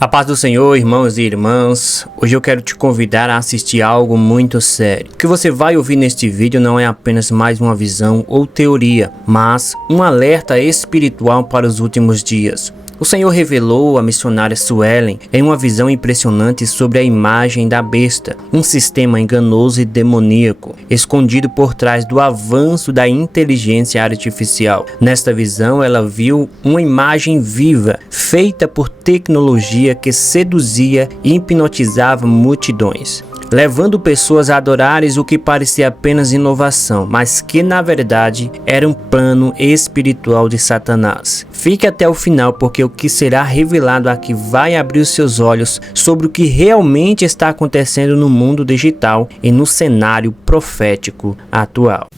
A paz do Senhor, irmãos e irmãs. Hoje eu quero te convidar a assistir algo muito sério. O que você vai ouvir neste vídeo não é apenas mais uma visão ou teoria, mas um alerta espiritual para os últimos dias. O Senhor revelou à missionária Suelen em uma visão impressionante sobre a imagem da besta, um sistema enganoso e demoníaco, escondido por trás do avanço da inteligência artificial. Nesta visão, ela viu uma imagem viva, feita por tecnologia que seduzia e hipnotizava multidões, levando pessoas a adorarem o que parecia apenas inovação, mas que na verdade era um plano espiritual de Satanás. Fique até o final, porque o que será revelado aqui vai abrir os seus olhos sobre o que realmente está acontecendo no mundo digital e no cenário profético atual.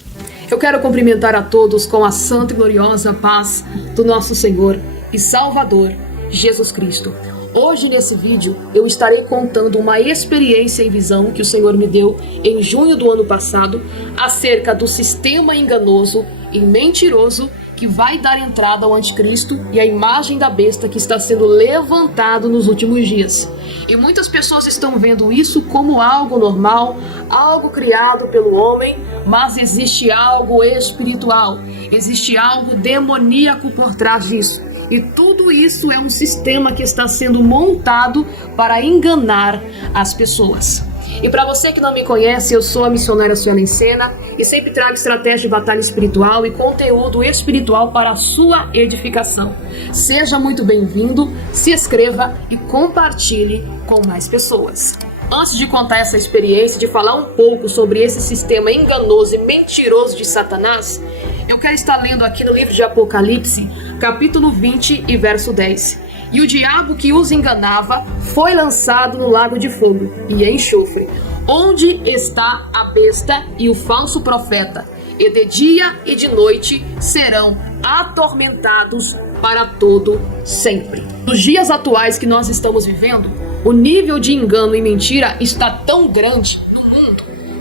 Eu quero cumprimentar a todos com a santa e gloriosa paz do nosso Senhor e Salvador, Jesus Cristo. Hoje nesse vídeo eu estarei contando uma experiência em visão que o Senhor me deu em junho do ano passado acerca do sistema enganoso e mentiroso que vai dar entrada ao anticristo e à imagem da besta que está sendo levantado nos últimos dias. E muitas pessoas estão vendo isso como algo normal, algo criado pelo homem, mas existe algo espiritual, existe algo demoníaco por trás disso. E tudo isso é um sistema que está sendo montado para enganar as pessoas. E para você que não me conhece, eu sou a missionária Suelen Sena e sempre trago estratégia de batalha espiritual e conteúdo espiritual para a sua edificação. Seja muito bem-vindo, se inscreva e compartilhe com mais pessoas. Antes de contar essa experiência, de falar um pouco sobre esse sistema enganoso e mentiroso de Satanás, eu quero estar lendo aqui no livro de Apocalipse, capítulo 20 e verso 10. E o diabo que os enganava foi lançado no lago de fogo e enxofre, onde está a besta e o falso profeta, e de dia e de noite serão atormentados para todo sempre. Nos dias atuais que nós estamos vivendo, o nível de engano e mentira está tão grande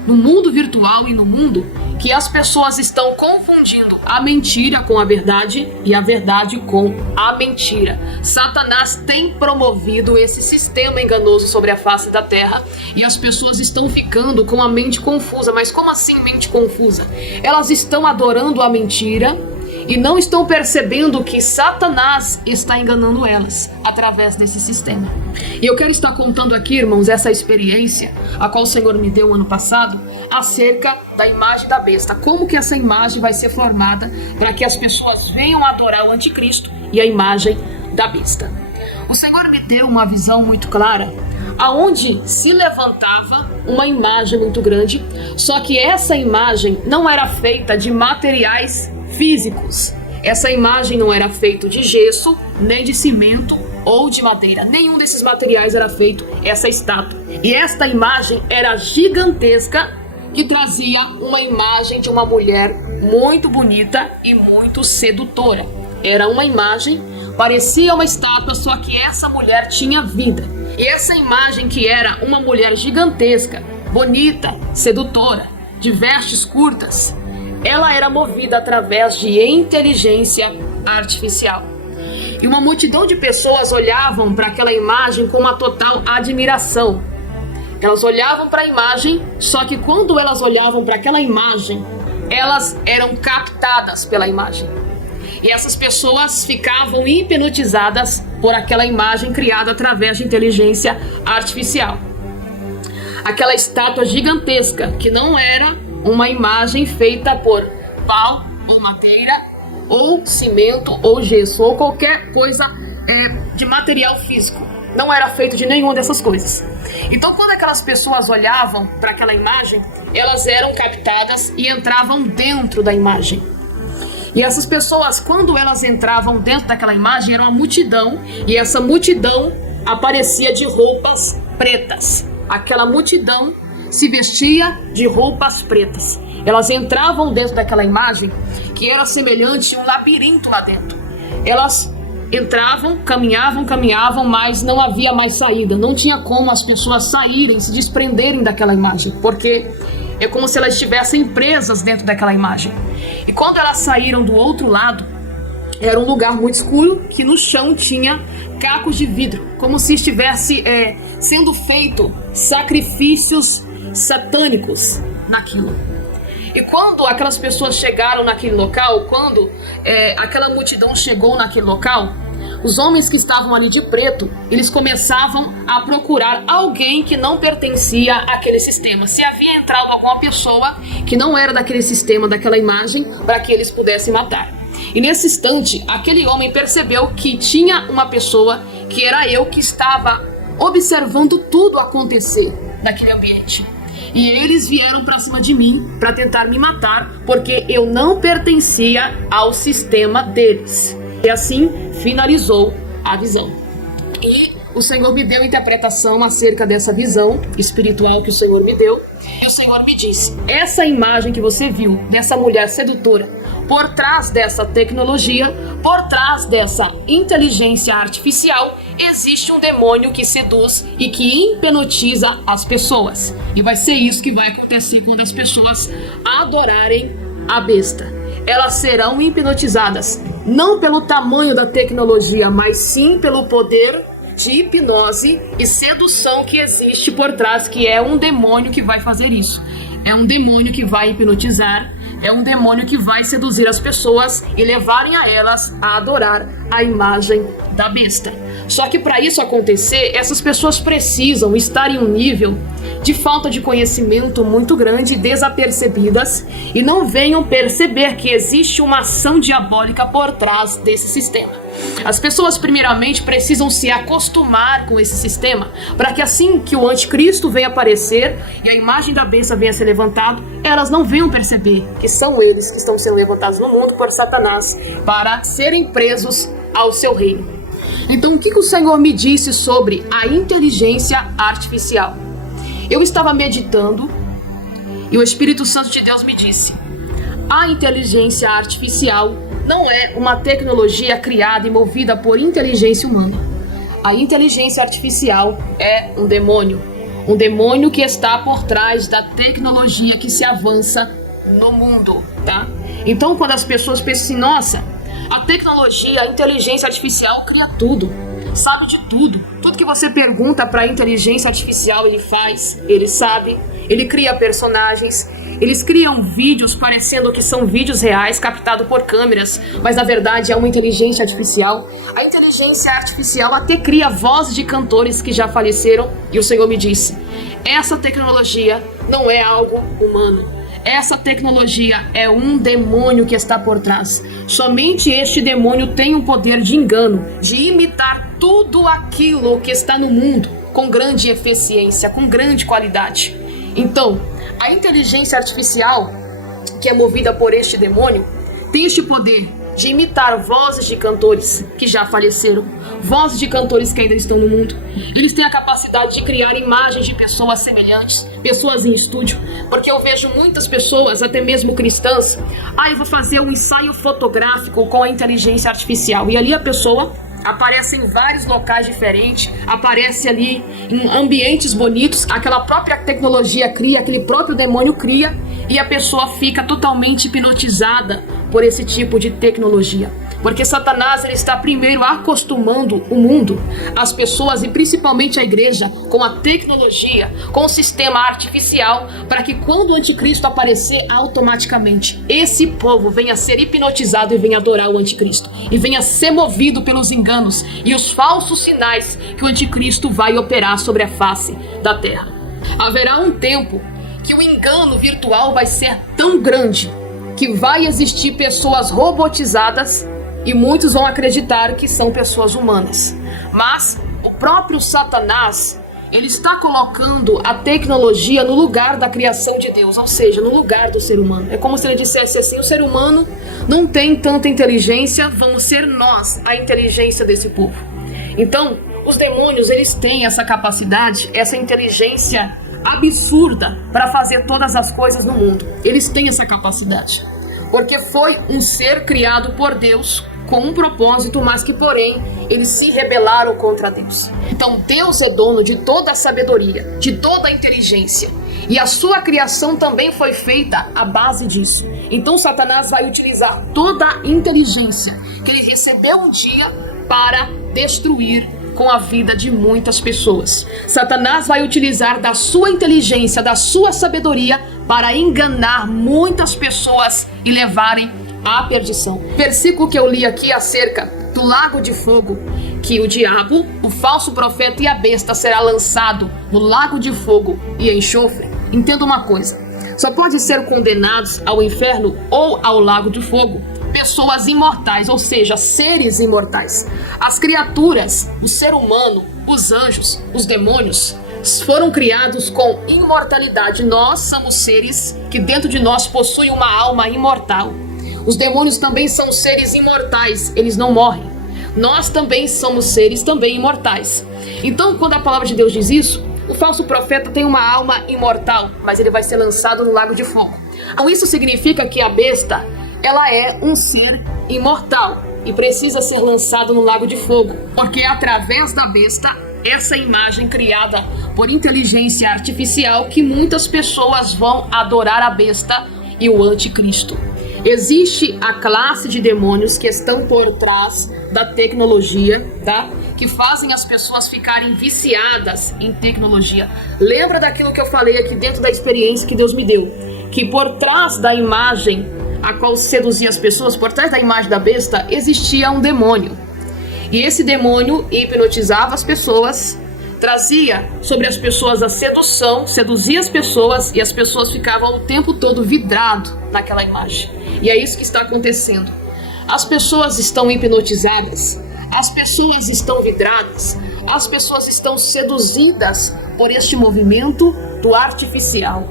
no mundo virtual e no mundo, que as pessoas estão confundindo a mentira com a verdade e a verdade com a mentira. Satanás tem promovido esse sistema enganoso sobre a face da terra e as pessoas estão ficando com a mente confusa. Mas como assim mente confusa? Elas estão adorando a mentira e não estão percebendo que Satanás está enganando elas através desse sistema. E eu quero estar contando aqui, irmãos, essa experiência a qual o Senhor me deu ano passado acerca da imagem da besta. Como que essa imagem vai ser formada para que as pessoas venham adorar o anticristo e a imagem da besta. O Senhor me deu uma visão muito clara aonde se levantava uma imagem muito grande, só que essa imagem não era feita de materiais físicos. Essa imagem não era feita de gesso, nem de cimento ou de madeira. Nenhum desses materiais era feito essa estátua. E esta imagem era gigantesca, que trazia uma imagem de uma mulher muito bonita e muito sedutora. Era uma imagem, parecia uma estátua, só que essa mulher tinha vida. E essa imagem, que era uma mulher gigantesca, bonita, sedutora, de vestes curtas, ela era movida através de inteligência artificial. E uma multidão de pessoas olhavam para aquela imagem com uma total admiração. Elas olhavam para a imagem, só que quando elas olhavam para aquela imagem, elas eram captadas pela imagem. E essas pessoas ficavam hipnotizadas por aquela imagem criada através de inteligência artificial. Aquela estátua gigantesca, que não era uma imagem feita por pau ou madeira, ou cimento ou gesso, ou qualquer coisa de material físico. Não era feito de nenhuma dessas coisas. Então, quando aquelas pessoas olhavam para aquela imagem, elas eram captadas e entravam dentro da imagem. E essas pessoas, quando elas entravam dentro daquela imagem, era uma multidão, e essa multidão aparecia de roupas pretas. Aquela multidão se vestia de roupas pretas. Elas entravam dentro daquela imagem, que era semelhante a um labirinto lá dentro. Elas entravam, caminhavam, mas não havia mais saída. Não tinha como as pessoas saírem, se desprenderem daquela imagem, porque é como se elas estivessem presas dentro daquela imagem. E quando elas saíram do outro lado, Era um lugar muito escuro que no chão tinha cacos de vidro, como se estivesse sendo feito sacrifícios satânicos naquilo. E quando aquelas pessoas chegaram naquele local, quando aquela multidão chegou naquele local, os homens que estavam ali de preto, eles começavam a procurar alguém que não pertencia àquele sistema. Se havia entrado alguma pessoa que não era daquele sistema, daquela imagem, para que eles pudessem matar. E nesse instante, aquele homem percebeu que tinha uma pessoa, que era eu, que estava observando tudo acontecer naquele ambiente. E eles vieram para cima de mim para tentar me matar, porque eu não pertencia ao sistema deles. E assim finalizou a visão. E o Senhor me deu interpretação acerca dessa visão espiritual que o Senhor me deu. E o Senhor me disse: essa imagem que você viu dessa mulher sedutora, por trás dessa tecnologia, por trás dessa inteligência artificial, existe um demônio que seduz e que hipnotiza as pessoas. E vai ser isso que vai acontecer quando as pessoas adorarem a besta. Elas serão hipnotizadas, não pelo tamanho da tecnologia, mas sim pelo poder de hipnose e sedução que existe por trás, que é um demônio que vai fazer isso. É um demônio que vai hipnotizar, é um demônio que vai seduzir as pessoas e levarem a elas a adorar a imagem da besta. Só que para isso acontecer, essas pessoas precisam estar em um nível de falta de conhecimento muito grande, desapercebidas, e não venham perceber que existe uma ação diabólica por trás desse sistema. As pessoas primeiramente precisam se acostumar com esse sistema, para que assim que o anticristo venha aparecer e a imagem da besta venha ser levantada, elas não venham perceber que são eles que estão sendo levantados no mundo por Satanás para serem presos ao seu reino. Então, o que o Senhor me disse sobre a inteligência artificial? Eu estava meditando e o Espírito Santo de Deus me disse: a inteligência artificial não é uma tecnologia criada e movida por inteligência humana. A inteligência artificial é um demônio que está por trás da tecnologia que se avança no mundo, tá? Então, quando as pessoas pensam assim: nossa, a tecnologia, a inteligência artificial cria tudo, sabe de tudo. Tudo que você pergunta para a inteligência artificial ele faz, ele sabe, ele cria personagens, eles criam vídeos parecendo que são vídeos reais captados por câmeras, mas na verdade é uma inteligência artificial. A inteligência artificial até cria vozes de cantores que já faleceram, e o Senhor me disse: essa tecnologia não é algo humano. Essa tecnologia é um demônio que está por trás. Somente este demônio tem o poder de engano, de imitar tudo aquilo que está no mundo com grande eficiência, com grande qualidade. Então, a inteligência artificial, que é movida por este demônio, tem este poder de imitar vozes de cantores que já faleceram, vozes de cantores que ainda estão no mundo. Eles têm a capacidade de criar imagens de pessoas semelhantes, pessoas em estúdio, porque eu vejo muitas pessoas, até mesmo cristãs: eu vou fazer um ensaio fotográfico com a inteligência artificial, e ali a pessoa aparece em vários locais diferentes, aparece ali em ambientes bonitos, aquela própria tecnologia cria, aquele próprio demônio cria, e a pessoa fica totalmente hipnotizada por esse tipo de tecnologia. Porque Satanás ele está primeiro acostumando o mundo, as pessoas e principalmente a igreja, com a tecnologia, com o sistema artificial, para que quando o anticristo aparecer, automaticamente esse povo venha ser hipnotizado e venha adorar o anticristo, e venha ser movido pelos enganos e os falsos sinais que o anticristo vai operar sobre a face da terra. Haverá um tempo que o engano virtual vai ser tão grande que vai existir pessoas robotizadas e muitos vão acreditar que são pessoas humanas. Mas o próprio Satanás, ele está colocando a tecnologia no lugar da criação de Deus, ou seja, no lugar do ser humano. É como se ele dissesse assim: o ser humano não tem tanta inteligência, vamos ser nós a inteligência desse povo. Então, os demônios, eles têm essa capacidade, essa inteligência absurda para fazer todas as coisas no mundo. Eles têm essa capacidade, porque foi um ser criado por Deus com um propósito, mas que porém eles se rebelaram contra Deus. Então Deus é dono de toda a sabedoria, de toda a inteligência, e a sua criação também foi feita à base disso. Então Satanás vai utilizar toda a inteligência que ele recebeu um dia para destruir com a vida de muitas pessoas. Satanás vai utilizar da sua inteligência, da sua sabedoria para enganar muitas pessoas e levarem à perdição. Versículo que eu li aqui acerca do lago de fogo, que o diabo, o falso profeta e a besta será lançado no lago de fogo e enxofre. Entenda uma coisa, só pode ser condenados ao inferno ou ao lago de fogo pessoas imortais, ou seja, seres imortais. As criaturas, o ser humano, os anjos, os demônios, foram criados com imortalidade. Nós somos seres que dentro de nós possuem uma alma imortal. Os demônios também são seres imortais, eles não morrem. Nós também somos seres também imortais. Então, quando a palavra de Deus diz isso, o falso profeta tem uma alma imortal, mas ele vai ser lançado no lago de fogo. Então, isso significa que a besta, ela é um ser imortal e precisa ser lançado no lago de fogo, porque é através da besta, essa imagem criada por inteligência artificial, que muitas pessoas vão adorar a besta e o anticristo. Existe a classe de demônios que estão por trás da tecnologia, tá? Que fazem as pessoas ficarem viciadas em tecnologia. Lembra daquilo que eu falei aqui dentro da experiência que Deus me deu? Que por trás da imagem a qual seduzia as pessoas, por trás da imagem da besta, existia um demônio. E esse demônio hipnotizava as pessoas, trazia sobre as pessoas a sedução, seduzia as pessoas e as pessoas ficavam o tempo todo vidrado naquela imagem. E é isso que está acontecendo. As pessoas estão hipnotizadas, as pessoas estão vidradas, as pessoas estão seduzidas por este movimento do artificial,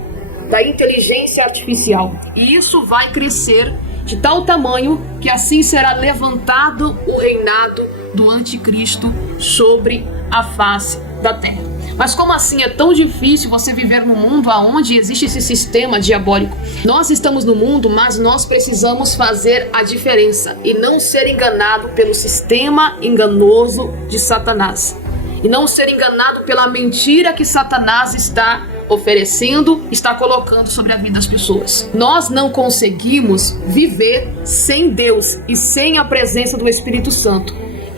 da inteligência artificial. E isso vai crescer de tal tamanho que assim será levantado o reinado do anticristo sobre a face da terra. Mas como assim é tão difícil você viver num mundo onde existe esse sistema diabólico? Nós estamos no mundo, mas nós precisamos fazer a diferença e não ser enganado pelo sistema enganoso de Satanás. E não ser enganado pela mentira que Satanás está oferecendo, está colocando sobre a vida das pessoas. Nós não conseguimos viver sem Deus e sem a presença do Espírito Santo,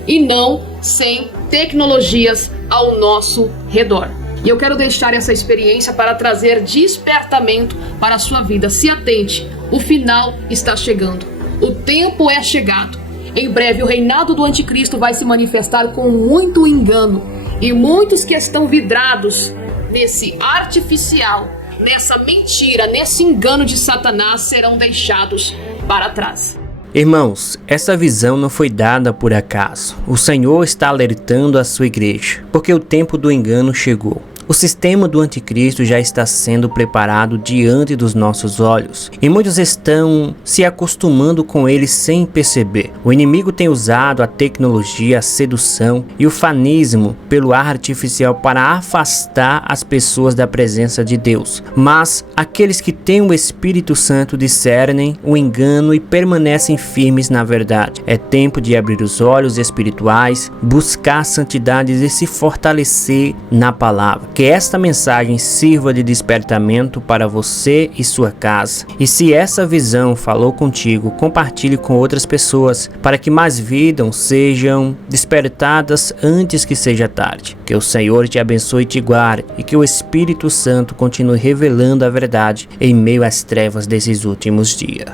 e não sem tecnologias ao nosso redor. E eu quero deixar essa experiência para trazer despertamento para a sua vida. Se atente, o final está chegando. O tempo é chegado. Em breve o reinado do anticristo vai se manifestar com muito engano. E muitos que estão vidrados nesse artificial, nessa mentira, nesse engano de Satanás serão deixados para trás. Irmãos, essa visão não foi dada por acaso. O Senhor está alertando a sua igreja, porque o tempo do engano chegou. O sistema do anticristo já está sendo preparado diante dos nossos olhos e muitos estão se acostumando com ele sem perceber. O inimigo tem usado a tecnologia, a sedução e o fanismo pelo ar artificial para afastar as pessoas da presença de Deus. Mas aqueles que têm o Espírito Santo discernem o engano e permanecem firmes na verdade. É tempo de abrir os olhos espirituais, buscar santidade e se fortalecer na palavra. Que esta mensagem sirva de despertamento para você e sua casa. E se essa visão falou contigo, compartilhe com outras pessoas para que mais vidas sejam despertadas antes que seja tarde. Que o Senhor te abençoe e te guarde e que o Espírito Santo continue revelando a verdade em meio às trevas desses últimos dias.